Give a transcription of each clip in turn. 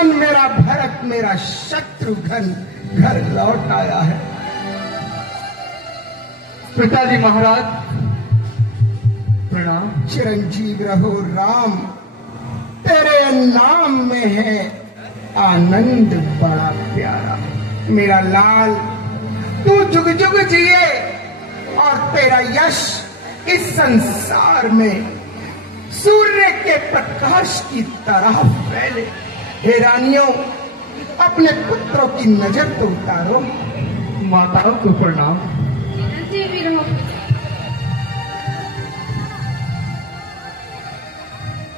लक्ष्मण मेरा भरत मेरा शत्रुघ्न घर लौट आया है। पिताजी महाराज प्रणाम। चिरंजीव रहो राम, तेरे नाम में है आनंद बड़ा प्यारा। मेरा लाल तू जुग जुग जिए और तेरा यश इस संसार में सूर्य के प्रकाश की तरह फैले। हे रानियों, अपने पुत्रों की नजर तो उतारो। माताओं को प्रणाम।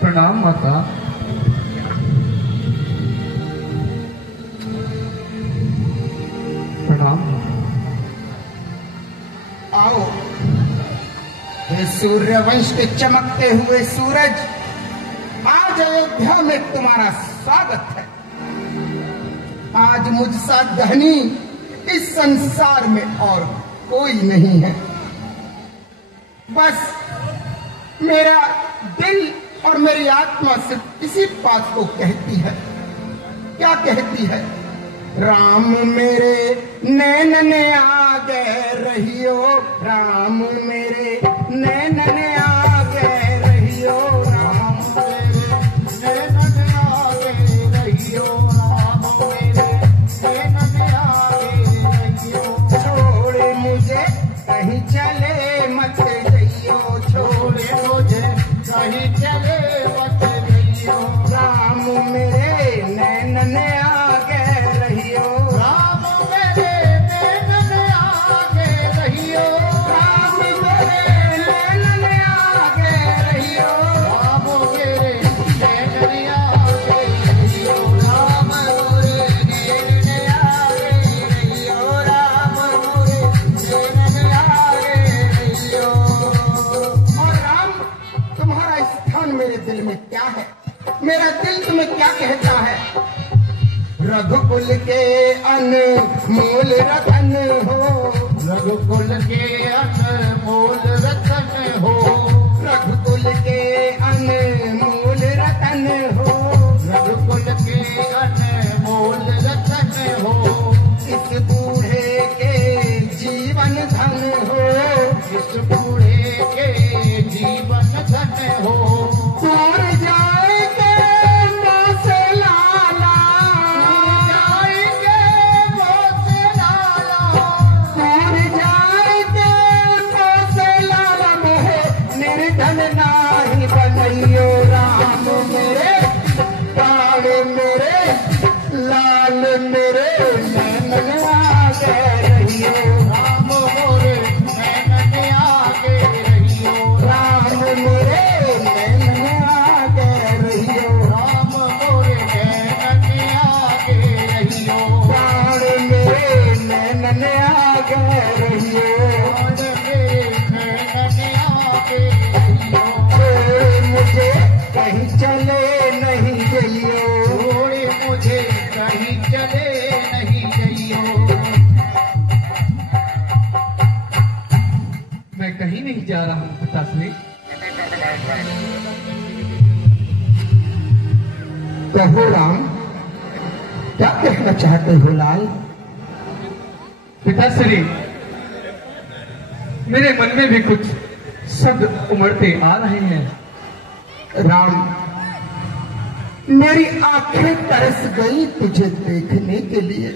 प्रणाम माता। प्रणाम। आओ, हे सूर्यवंश के चमकते हुए सूरज, आज अयोध्या में तुम्हारा स्वागत है। आज मुझसा धनी इस संसार में और कोई नहीं है। बस मेरा दिल और मेरी आत्मा सिर्फ इसी बात को कहती है। क्या कहती है? राम मेरे नैन आगे रहियो, राम मेरे नैन आगे रहियो, राम मेरे नैन आगे रहियो, राम मेरे नैन आगे रहियो। छोड़ मुझे कहीं चले मत जइयो, छोड़ मुझे कहीं चले मत जइयो, राम मेरे नैन आगे रहियो, राम मेरे नैन आगे रहियो, राम मेरे नैन आगे रहियो, राम मेरे नैन आगे रहियो, राम मेरे नैन आगे रहियो, राम मेरे नैन आगे रहियो। और राम, तुम्हारा स्थान मेरे दिल में क्या है? मेरा दिल तुम्हें क्या कहता है? रघुकुल के अनमोल रतन हो, रघुकुल के अनमोल रतन हो, रघुकुल के अनमोल रतन हो, रघुकुल के अनमोल रतन हो। इस बूढ़े के जीवन धन हो, इस बूढ़े के जीवन धन हो। दूर जाएंगे मोसे लाला, जाएंगे मोसे लाला, दूर जाएंगे मोसे लाला, मोहे निर्धन नाही बनइयो, राम मेरे प्राण मेरे लाल मेरे नैन आगे रहियो, राम मोरे नैन आगे रहियो, राम मेरे नैन आगे रहियो, राम मोरे नैन आगे रहियो, प्राण मेरे नैन आगे रहियो, प्राण मेरे नैन आगे रहियो। छोड़ मुझे कहीं चले नहीं जइयो, छोड़ मुझे कहीं चले नहीं जइयो। मैं कहीं नहीं जा रहा हूँ पिताश्री। कहो राम, क्या कहना चाहते हो लाल? पिताश्री, मेरे मन में भी कुछ शब्द उमड़ते आ रहे हैं। राम, मेरी आंखें तरस गई तुझे देखने के लिए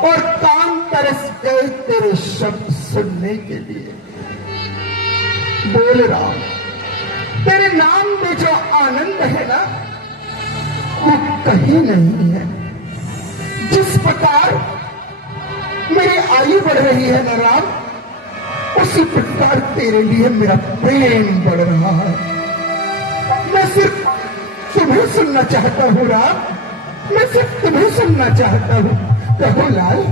और कान तरस गए तेरे शब्द सुनने के लिए। बोल राम, तेरे नाम में जो आनंद है ना, वो कहीं नहीं है। जिस प्रकार मेरी आयु बढ़ रही है ना राम, उसी प्रकार तेरे लिए मेरा प्रेम बढ़ रहा है। मैं सिर्फ तुम्हें सुनना चाहता हूँ राम, मैं सिर्फ तुम्हें सुनना चाहता हूँ। कहो लाल।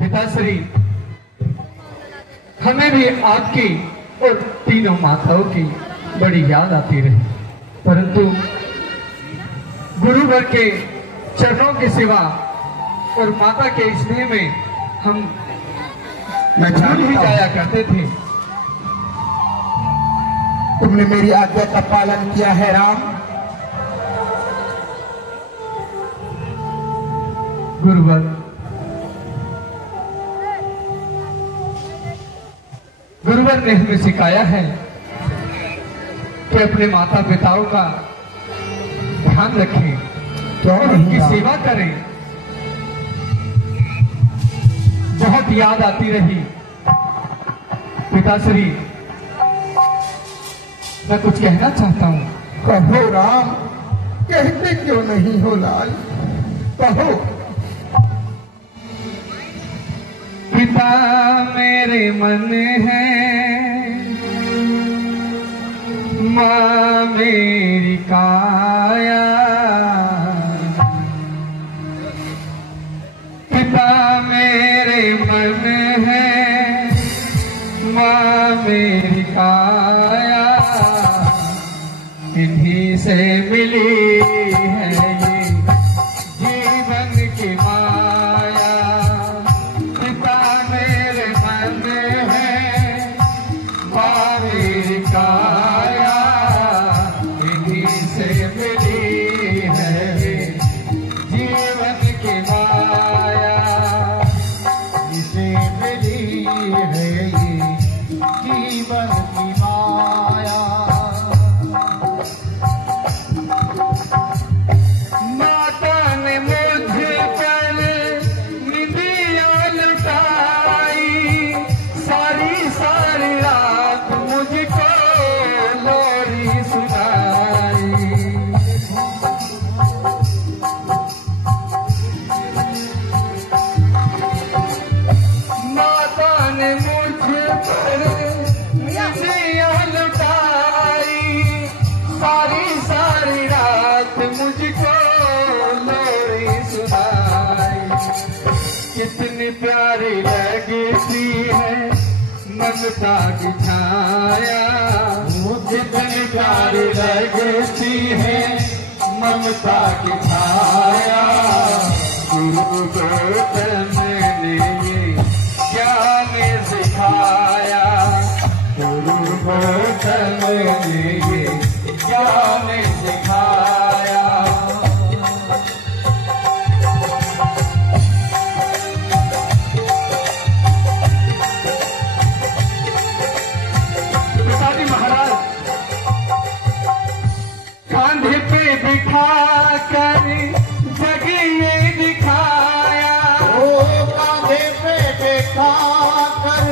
पिताश्री, हमें भी आपकी और तीनों माताओं की बड़ी याद आती रही, परंतु गुरुवर के चरणों की सेवा और माता के स्नेह में हम भूल ही जाया करते थे। तुमने मेरी आज्ञा का पालन किया है राम, गुरुवर, गुरुवर ने हमें सिखाया है कि अपने माता पिताओं का ध्यान रखें, क्यों उनकी नहीं सेवा करें। बहुत याद आती रही पिताश्री, मैं कुछ कहना चाहता हूँ। कहो राम, कहते क्यों नहीं हो लाल, कहो। पिता मेरे मन है, माँ मेरी काया। पिता मेरे मन है, माँ मेरी काया। इन्हीं से मिली है ये जीवन की माया। पिता मेरे मन है, माँ मेरी काया। इन्हीं से मिली है ये जीवन की माया। इसे मिली है ये जीवन की माया। माता ने मुझ पर निदिया लुटाई, सारी सारी रात मुझको लोरी सुनाई। माता ने मुझ पर निदिया लुटाई, सारी सारी रात मुझको लोरी सुनाई। कितनी प्यारी लगती है ममता की छाया। कितनी प्यारी लगती है ममता की छाया। गुरु गौतम ने ये ज्ञान सिखाया। गुरु गौतम ने ये ज्ञान सिखाया। पिताजी महाराज कांधे पे बिठा कर जग ये दिखाया। ओ कांधे पे देखा कर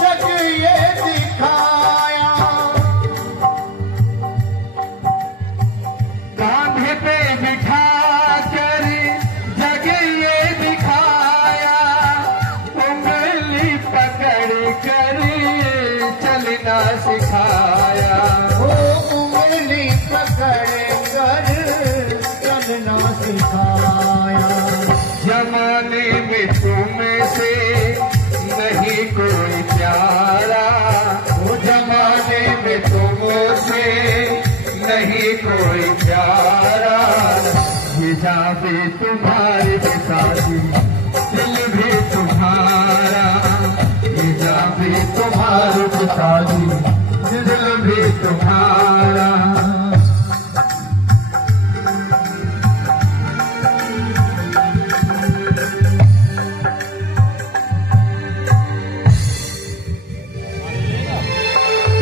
जग ये दिखाया। कांधे पे बिठा कर जग ये दिखाया। उंगली पकड़ कर चलना सिखाया। ओ उंगली पकड़ कर चलना सिखाया। जमाने में तुमसे नहीं कोई प्यारा। वो जमाने में तुमसे नहीं कोई प्यारा। हिजा भी तुम्हारे पिताजी, दिल भी तुम्हारा। हिजा भी तुम्हारे पिताजी, दिल भी तुम्हारा।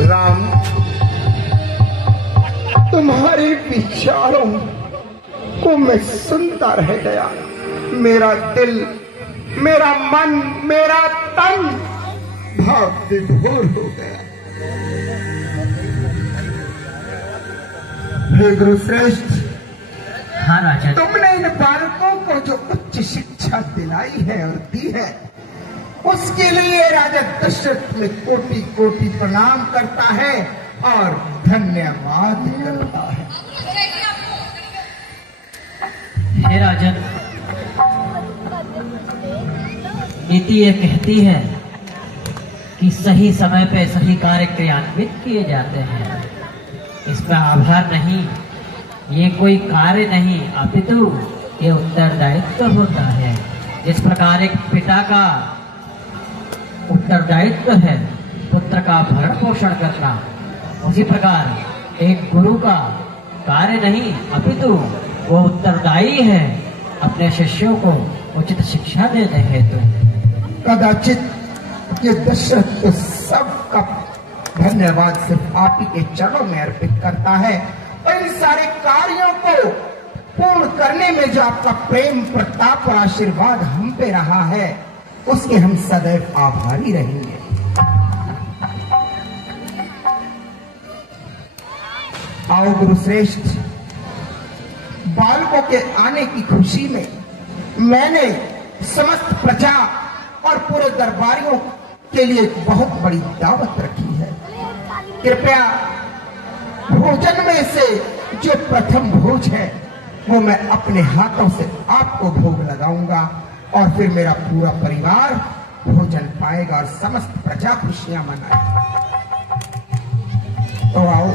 राम, तुम्हारे विचारों को मैं सुनता रह गया। मेरा दिल, मेरा मन, मेरा तन भाव विभोर हो गया। हे गुरुश्रेष्ठ, हाँ राजा, तुमने इन बालकों को जो उच्च शिक्षा दिलाई है और दी है, उसके लिए राजा दशरथ में कोटि कोटि प्रणाम करता है और धन्यवाद करता है। हे राजन, नीति ये कहती है कि सही समय पे सही कार्य क्रियान्वित किए जाते हैं। इसका आभार नहीं, ये कोई कार्य नहीं, अपितु ये उत्तरदायित्व होता है। जिस प्रकार एक पिता का उत्तरदायित्व है पुत्र का भरण पोषण करना, उसी प्रकार एक गुरु का कार्य नहीं, अपितु वो उत्तरदायी है अपने शिष्यों को उचित शिक्षा देने हेतु। कदाचित ये दशरथ तो सबका धन्यवाद सिर्फ आप ही के चरणों में अर्पित करता है, और इन सारे कार्यों को पूर्ण करने में जो आपका प्रेम, प्रताप और आशीर्वाद हम पे रहा है, उसके हम सदैव आभारी रहेंगे। आओ गुरुश्रेष्ठ, बालकों के आने की खुशी में मैंने समस्त प्रजा और पूरे दरबारियों के लिए एक बहुत बड़ी दावत रखी है। कृपया भोजन में से जो प्रथम भोज है वो मैं अपने हाथों से आपको भोग लगाऊंगा, और फिर मेरा पूरा परिवार भोजन पाएगा और समस्त प्रजा खुशियां मनाएगी। तो आओ